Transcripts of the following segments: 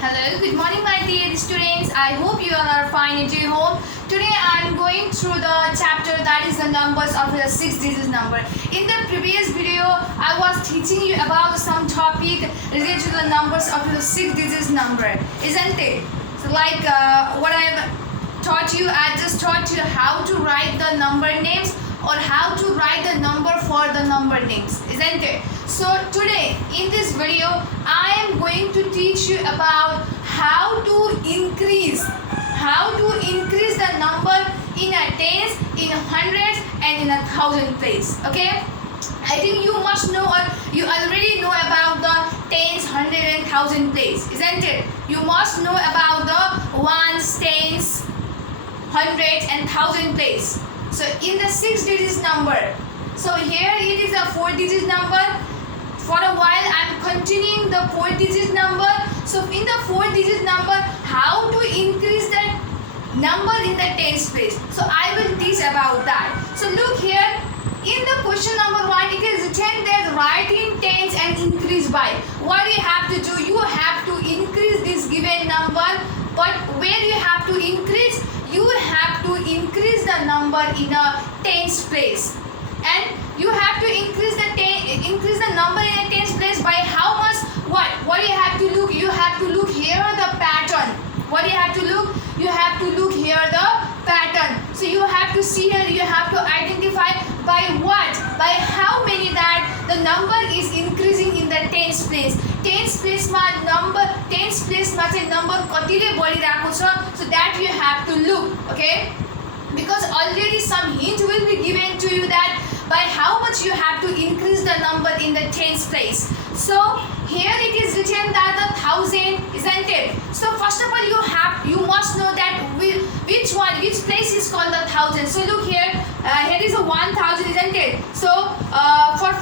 Hello, good morning my dear students. I hope you all are fine at your home. Today I am going through the chapter that is the numbers of the 6-digit number. In the previous video, I was teaching you about some topic related to the numbers of the 6-digit number, isn't it? So like what I have taught you, I just taught you how to write the number names or how to write the number for the number names, isn't it? So today in this video I am going to teach you about how to increase the number in a tens, in hundreds and in 1,000 place. Okay, I think you must know or you already know about the tens, hundred and 1,000 place, isn't it? You must know about the ones, tens, hundreds and 1,000 place. So in the 6-digit number, so here it is a 4-digit number. For a while I am continuing the 4-digit number. So in the 4-digit number, how to increase that number in the tens place. So I will teach about that. So look here, in the question number 1, it is written that write in tens and increase by. What you have to do, you have to increase this given number, but where you have to increase, you have to increase the number in a tens place, and you have to increase the number in a tens place by how much? What you have to look? You have to look here the pattern. What you have to look? You have to look here the pattern. So you have to see here. You have to identify by what? By how many that the number is increasing in the tens place. Tens place ma number. Tens place ma चाहिँ number कतिले बढिरहेको छ. So that you have to look. Okay. Because already some hint will be given to you that by how much you have to increase the number in the tens place. So here it is written that the 1,000, isn't it? So first of all you must know that which place is called the 1,000. So look here, here is a 1,000, isn't it? So for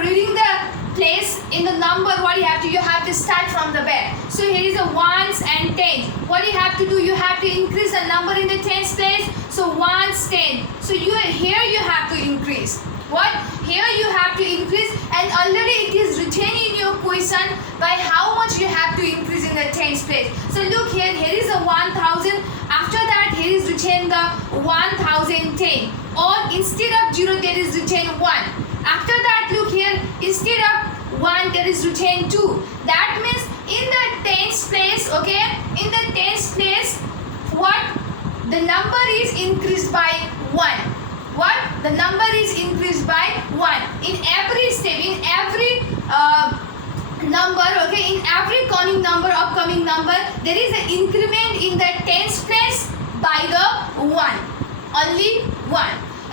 reading the place in the number, what you have to start from the back. So here is a ones and tens. What you have to do, you have to increase the number in the tens place. So ones, 10. So here you have to increase. What? Here you have to increase, and already it is written in your question by how much you have to increase in the tens place. So look here, here is a 1,000. After that, here is written the 1,010. Or instead of 0, there is written 1. After that, look here, instead of 1, there is written 2. That means in the tens place, okay, in the tens place, what? The number is increased by 1. What? The number is increased by 1. In every step, in every number, okay, in every coming number, upcoming number, there is an increment in the tens place by the 1. Only 1.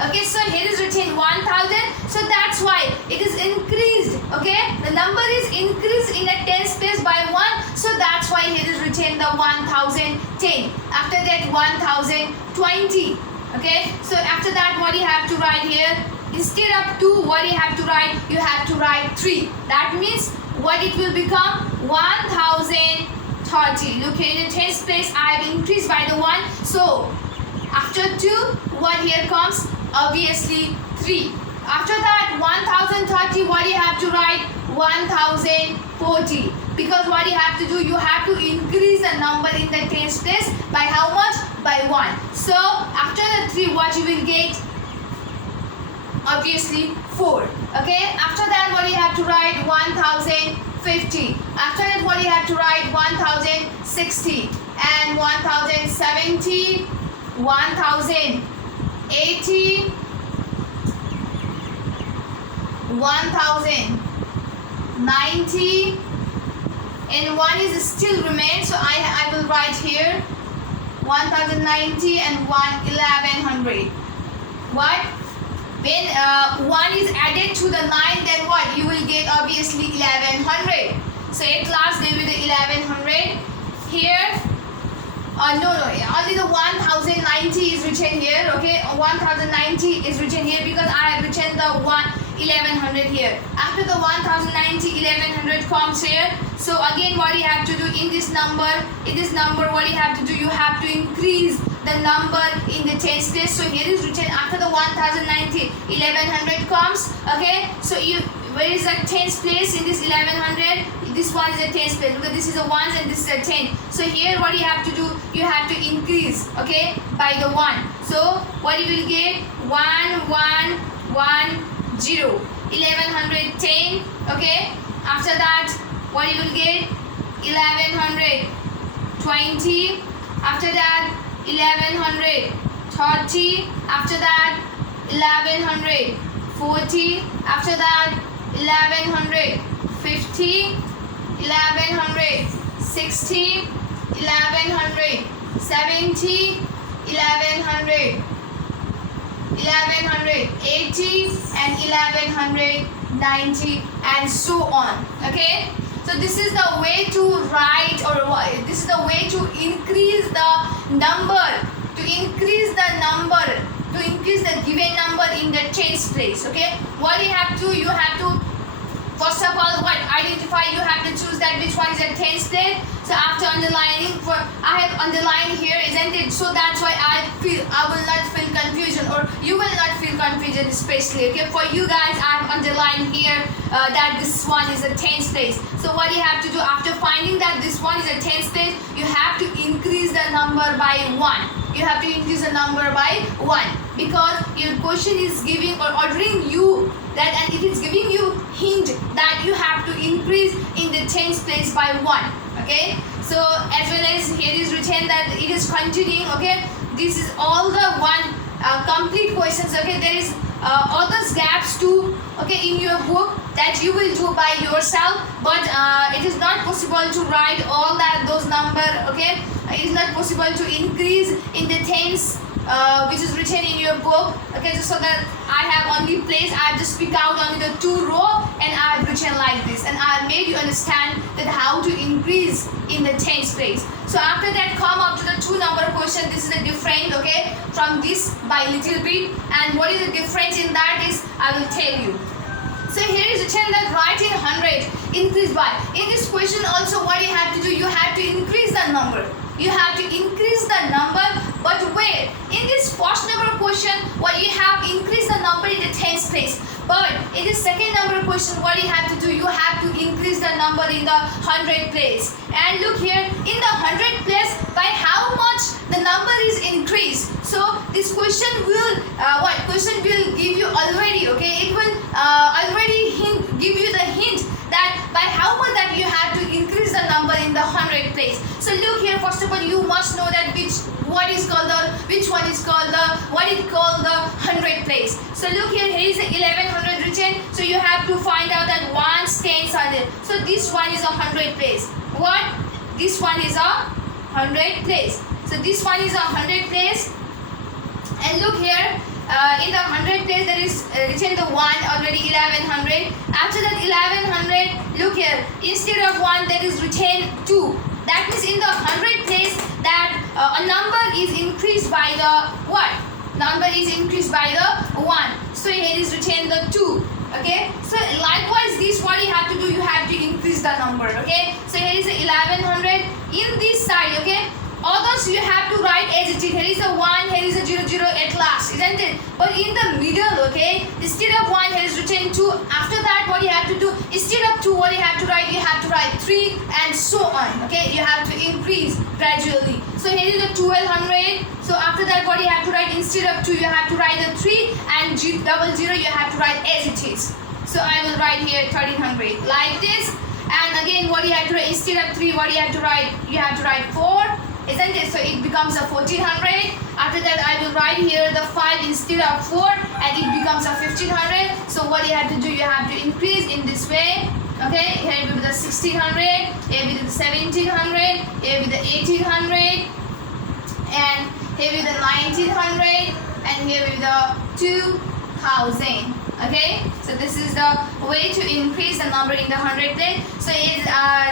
Okay, so here is written 1,000. So that's why it is increased. Okay, the number is increased in a tens place by 1. So that's why here is written the 1,010. After that 1,020. Okay, so after that what you have to write here? Instead of 2, what you have to write? You have to write 3. That means what it will become? 1,030. Look here, in the tens place I have increased by the 1. So after 2, what here comes? Obviously 3. After that 1,030, what you have to write? 1,040. Because what you have to do, you have to increase the number in the tens place by how much? By 1. So after the 3, what you will get? Obviously 4. Okay, after that what you have to write? 1,050. After that what you have to write? 1,060 and 1,070, 1,080, 1,090, and 1 is still remains, so I will write here 1,090 and 1,100. What? When 1 is added to the 9, then what? You will get obviously 1,100. So at last there will be the 1,100 here. No, only the 1,090 is written here. Okay, 1,090 is written here because I have written the 1,100 here. After the 1,090, 1,100 comes here. So again, what you have to do in this number, what you have to do, you have to increase the number in the tens place. So here is written after the 1,090, 1,100 comes. Okay, so where is the tens place in this 1100? This one is a tens place. Look, this is a ones and this is a 10. So here what you have to do, you have to increase, okay, by the 1. So what you will get? 1110. 1110, okay. After that, what you will get? 1120. After that, 1130. After that, 1140. After that, 1150. 1160. 1170. 1180 and 1190 and so on. Okay, so this is the way to write, or this is the way to increase the number, to increase the given number in the tens place. Okay, what you have to first of all, what identify, you have to choose that which one is a tens place. So after underlining, I have underlined here, isn't it? So that's why I will not feel confusion, or you will not feel confusion especially. Okay, for you guys I have underlined here that this one is a tens place. So what you have to do after finding that this one is a tens place, you have to increase the number by 1. You have to increase the number by 1, because your question is giving or ordering you that, and it is giving you hint that you have to increase in the tens place by 1. Okay, so as well as here is written that it is continuing. Okay, this is all the one complete questions. Okay, there is others gaps too, okay, in your book that you will do by yourself, but it is not possible to write all those number. Okay, it is not possible to increase in the tens which is written in your book. Okay, so that I have only placed, I have just picked out only the 2 row and I have written like this, and I have made you understand that how to increase in the tens place. So after that, come up to the 2 number question. This is a different, okay, from this by little bit, and what is the difference in that is I will tell you. So here is written that write in 100 increase by. In this question also, what you have to do, you have to increase the number. You have to increase the number, but where? In this first number question, what you have increased the number in the tens place. But in the second number question, what you have to do, you have to increase the number in the 100 place. And look here, in the 100 place, by how much the number is increased. So this question will question will give you already, okay, it will already give you the hint that by how much that you have to increase the number in the 100 place. So look here, first of all, you must know that which one is called the 100 place. So look here, here is the 1100 written. So you have to find out that 1s, 10s are there. So this one is a 100 place. What? This one is a 100 place. So this one is a 100 place. And look here, in the 100 place there is written the 1 already, 1100. After that 1100, look here, instead of 1 there is written 2. That means in the 100 place that a number is increased by the what? Number is increased by the 1. So here is written the 2. Okay, so likewise this what you have to do, you have to increase the number. Okay, so here is the 1100 in this side. Okay, others you have to write as it is. Here is a 1, here is a 00 at last, isn't it? But in the middle, okay, instead of 1 here is written 2. After that what you have to do, instead of 2 what you have to write, 3 and so on. Okay, you have to increase gradually. So here is the 1200. So after that what you have to write, instead of 2 you have to write the 3 and 00 you have to write as it is. So I will write here 1300 like this. And again what you have to write, instead of 3 what you have to write, 4, isn't it? So it becomes a 1400. After that I will write here the 5 instead of 4 and it becomes a 1500. So what you have to do, you have to increase in this way. Okay, here will be the 1600, here will be the 1700, here will be the 1800, and here will be the 1900, and here will be the 2000. Okay, so this is the way to increase the number in the 100 place. So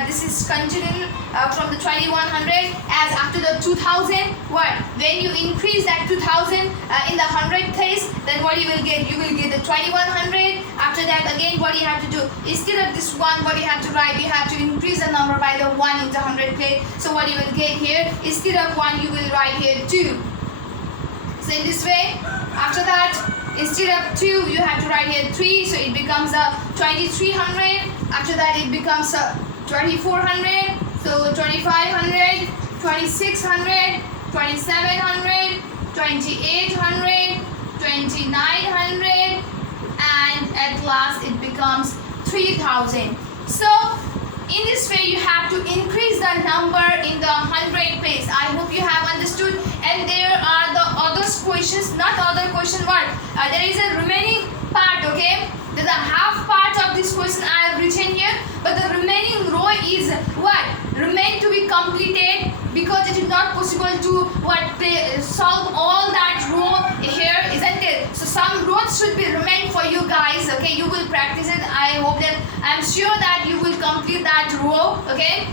this is continuing from the 2100 as after the 2000. What? When you increase that 2000 in the 100 place, then what you will get? You will get the 2100. After that again what you have to do, instead of this 1 what you have to write, you have to increase the number by the 1 in the 100 place. So what you will get here, instead of 1 you will write here 2. So in this way, after that instead of 2 you have to write here 3, so it becomes a 2300. After that it becomes a 2400, so 2500, 2600, 2700, 2800, 2900, and at last it becomes 3000. So in this way you have to increase the number in the 100 place. I hope you have understood. And there are the other questions, not other question, what there is a remaining part, okay. There's a half part of this question I have written here, but the remaining row is what remain to be completed, because it is not possible to solve all that row here, isn't it? So some rows should be remain for you guys, okay. You will practice it. I hope that I'm sure that you will complete that row, okay.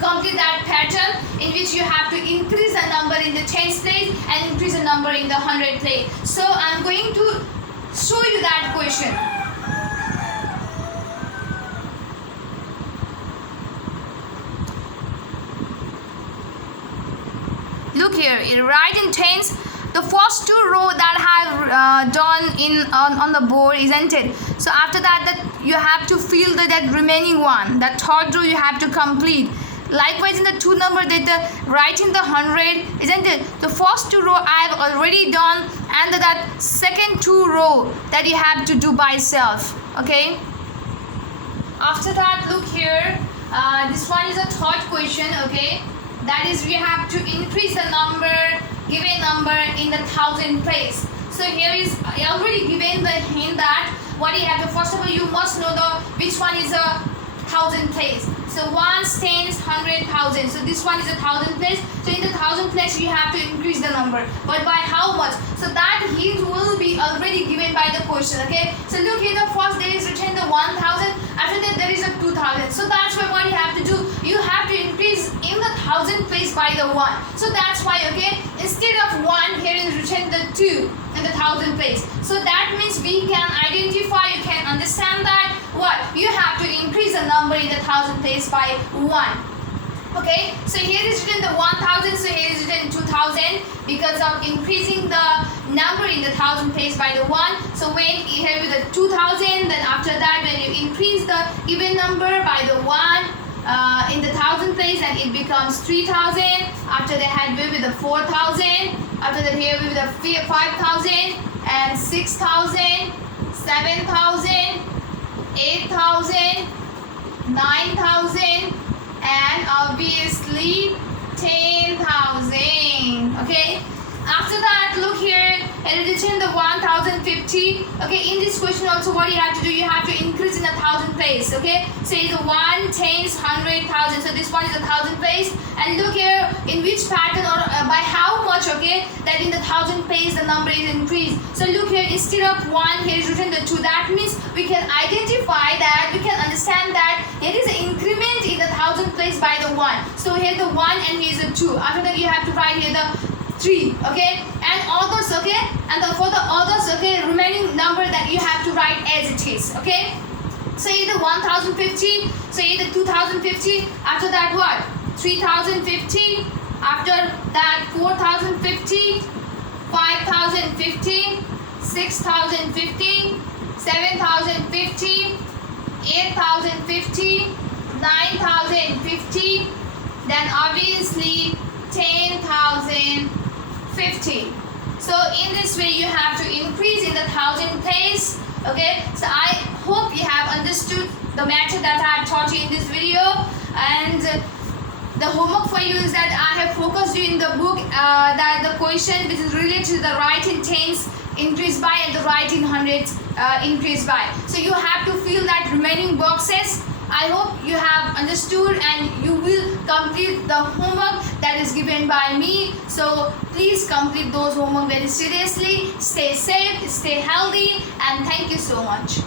Complete that pattern in which you have to increase the number in the tens place and increase the number in the 100 place. So I'm going to show you that question. Look here, write in tens the first two row that I have done in on the board, isn't it? So after that you have to fill that remaining one. That third row you have to complete. Likewise in the two number that write in the 100, isn't it? The first two row I have already done, and that second two row that you have to do by yourself, okay. After that, look here, this one is a third question, okay. That is, we have to increase the number, given number in the 1000 place. So here is already given the hint that what you have to, first of all you must know which one is a 1000 place. So 1s, 10s, 100, 1000. So this one is a 1000 place. So in the 1000 place you have to increase the number, but by how much? So that hint will be already given by the question, okay. So look here, the first there is written the 1000. After that there is a 2000. So that's why what you have to do, you have to increase in the 1000 place by the 1. So that's why, okay, instead of 1 here is written the 2 in the 1000 place. So that means we can identify, you can understand that what you have to increase the number in the 1000 place by 1. Okay, so here is written the 1000, so here is written 2000 because of increasing the number in the 1000 place by the 1. So when here with the 2000, then after that when you increase the even number by the 1 in the 1000 place, then it becomes 3000. After that had with the 4000. After that here with the 5000 and 6000, 7000, 8000, 9000, and obviously 10,000. Okay, after that look here, it is in the 1050. Okay, in this question also what you have to do, you have to increase in the 1000 place. Okay, so it's 1, 10s, 100, 1000. So this one is a 1000 place, and look here in which pattern or by how much, okay, that in the 1000 place the number is increased. So look here, instead of 1 here is written the 2. That means we can identify that, we can understand that there is an increment in the 1000 place by the 1. So here the 1 and here is the 2. After that you have to write here the 3, okay, and others, okay, and for the others, okay, remaining number that you have to write as it is, okay. So either 1050, so either 2050. After that what, 3050. After that 4050, 5050, 6050, 7050, 8050, 9050, then obviously 10,050. So in this way you have to increase in the 1000 place. Okay, so I hope you have understood the method that I have taught you in this video, and the homework for you is that I have focused you in the book that the question which is related to the writing tens increase by and the writing hundreds increase by. So you have to fill that remaining boxes. I hope you have understood and you will complete the homework that is given by me. So please complete those homework very seriously. Stay safe, stay healthy, and thank you so much.